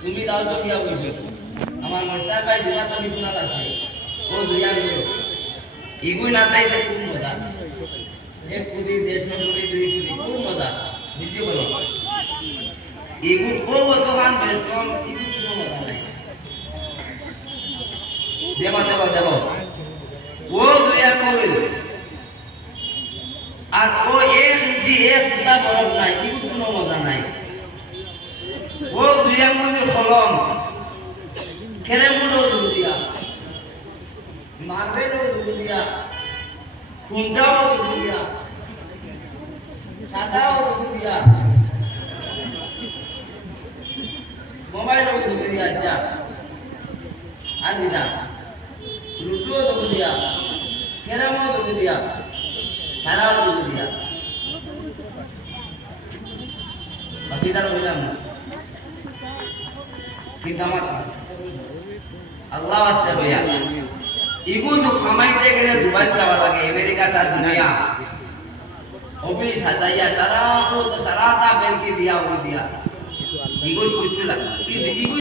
তুমি দাও তো দিয়া বইছো আমার মাস্টার ভাই দুয়া তো বিছুনাত আছে ও দুয়া দিও ইগুই না তাইলে খুব মজা এক কুদি দেড়শো কুদি দুই কুদি খুব মজা বুঝতে বলো ইগু ও দোকান বেশ কম ইগু কোনো মজা নাই দেখো দেখো দেখো ও দুয়া কইল আর ও এক ইঞ্চি এক সুতা বরফ নাই ইগু কোনো মজা নাই ও দুইয়ার মধ্যে কলম খেলে মুড়ো দিয়া মার্বেলও দিয়া খুঁটাও দিয়া সাদাও দিয়া মোবাইলও দিয়া যা আর দিদা লুডো দিয়া ক্যারামও দিয়া সারাও দিয়া বাকিদার বললাম না কিন্তু আমার আল্লাহ আসতে হইয়া ইগু তো খামাইতে গেলে দুবাই যাওয়া লাগে আমেরিকা সার দুনিয়া অফিস সাজাইয়া সারা তা বেলকি দিয়া ইগু কুছ লাগে